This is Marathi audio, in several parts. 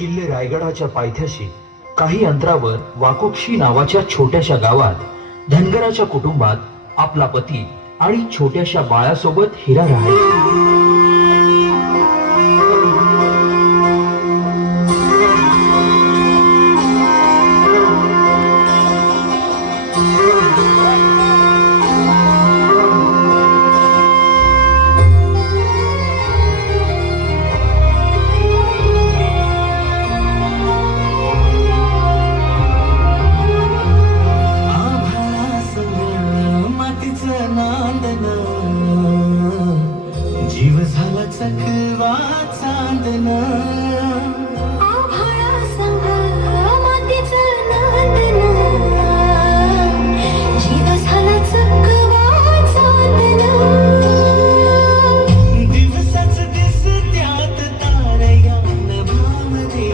किल्ले रायगडाच्या पायथ्याशी काही अंतरावर वाकुक्षी नावाच्या छोट्याशा गावात धनगराच्या कुटुंबात आपला पती आणि छोट्याशा बाळासोबत हिरा राहायची. जीव झाला चकवा चांदन आभाळा संग मातीचं नांदन जीव झाला चकवा चांदन दिवसाच दिस त्यात तारया नभामध्ये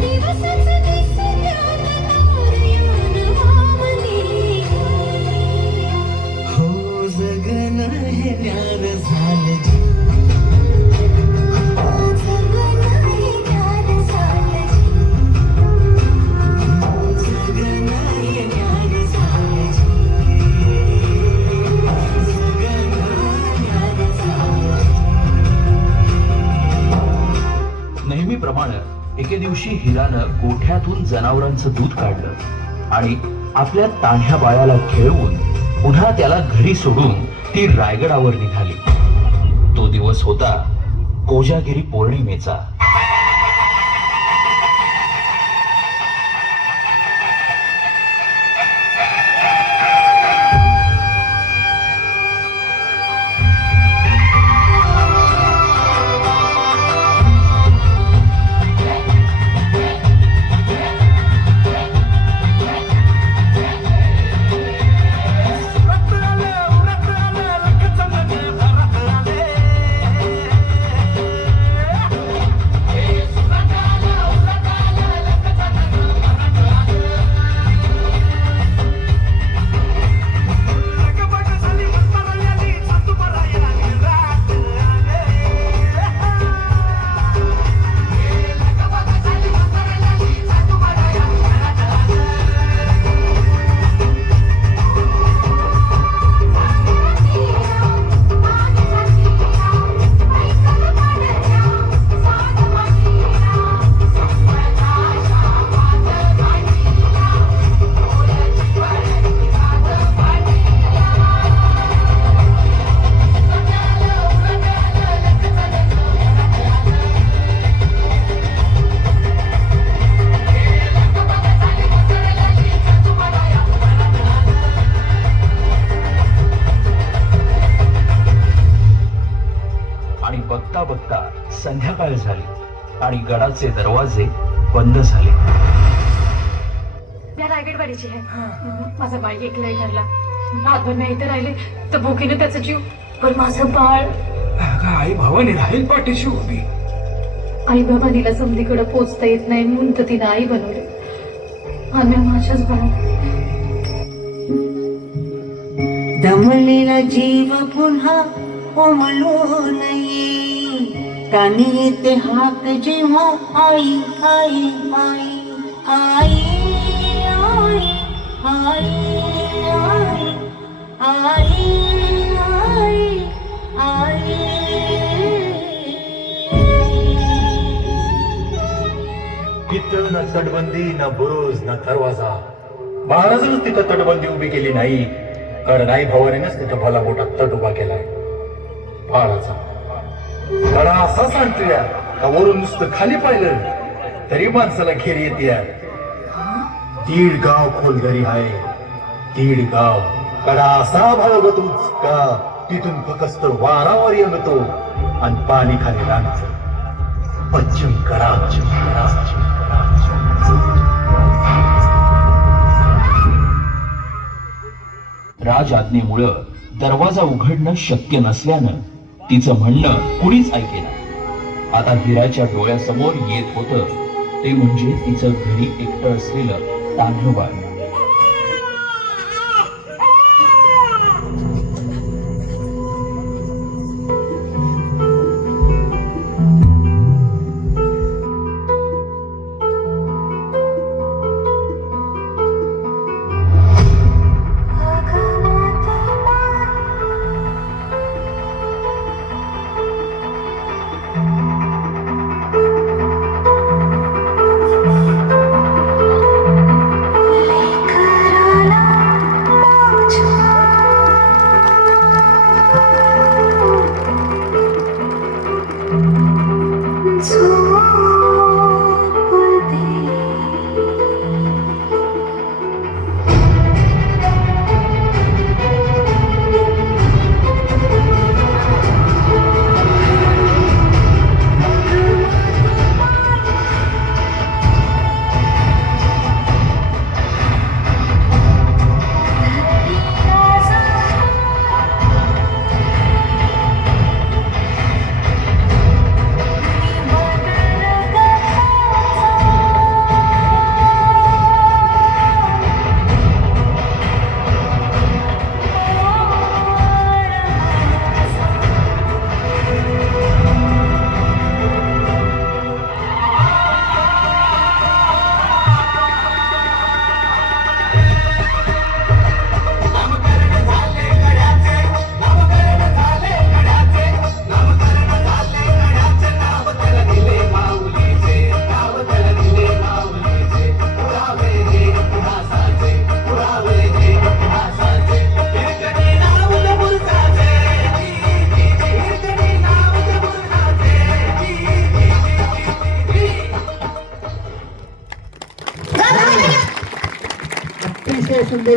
दिवसाच दिस त्यात तारया नभामध्ये हो जगन हे न्यार झालं नेहमीप्रमाणे एके दिवशी हिरानं गोठ्यातून जनावरांचं दूध काढलं आणि आपल्या तान्ह्या बाळाला खेळवून पुन्हा त्याला घरी सोडून ती रायगडावर निघाली. तो दिवस होता कोजागिरी पौर्णिमेचा. बघता बघता संध्याकाळ झाली आणि गडाचे दरवाजे बंद झाले. या रायगडवाडीची आहे. माझं बाळ एकलंय घरला. रातभर नाही इथे राहिले तर भुकीने त्याचा जीव. पण माझं बाळ आई भावाने राहील पाठीशी उभी. आई बाबानीला समधीकडे पोचता येत नाही म्हणून तर तिने आई बनवली. आणि माझ्याच बाळ दमलेला जीव पुन्हा उमलून येई. कानी येते हाक जेव्हा आई आई आई आई आई आई आई आई आई तिथं ना तटबंदी ना बुरुज ना दरवाजा. महाराजांच तिथं तटबंदी उभी केली नाही, कारण आई भवानीनेच तिथं भला मोठा तट उभा केलाय. फाळाचा गडा असा सांगतोय का वरून नुसतं खाली पाहिलं तरी माणसाला घेर येते. 1.5 गाव खोलदरी आहे. 1.5 गाव. कडा असा भागत का तिथून फक्त वारावर येतो आणि पाणी खाली लागतं. पश्चिम कडाच. राज आज्ञेमुळं दरवाजा उघडणं शक्य नसल्यानं तिचं म्हणणं कुणीच ऐकेना. आता हिराच्या डोळ्यासमोर येत होतं ते म्हणजे तिचं घरी एकटं असलेलं तान्हं बाळ. अतिशय सुंदर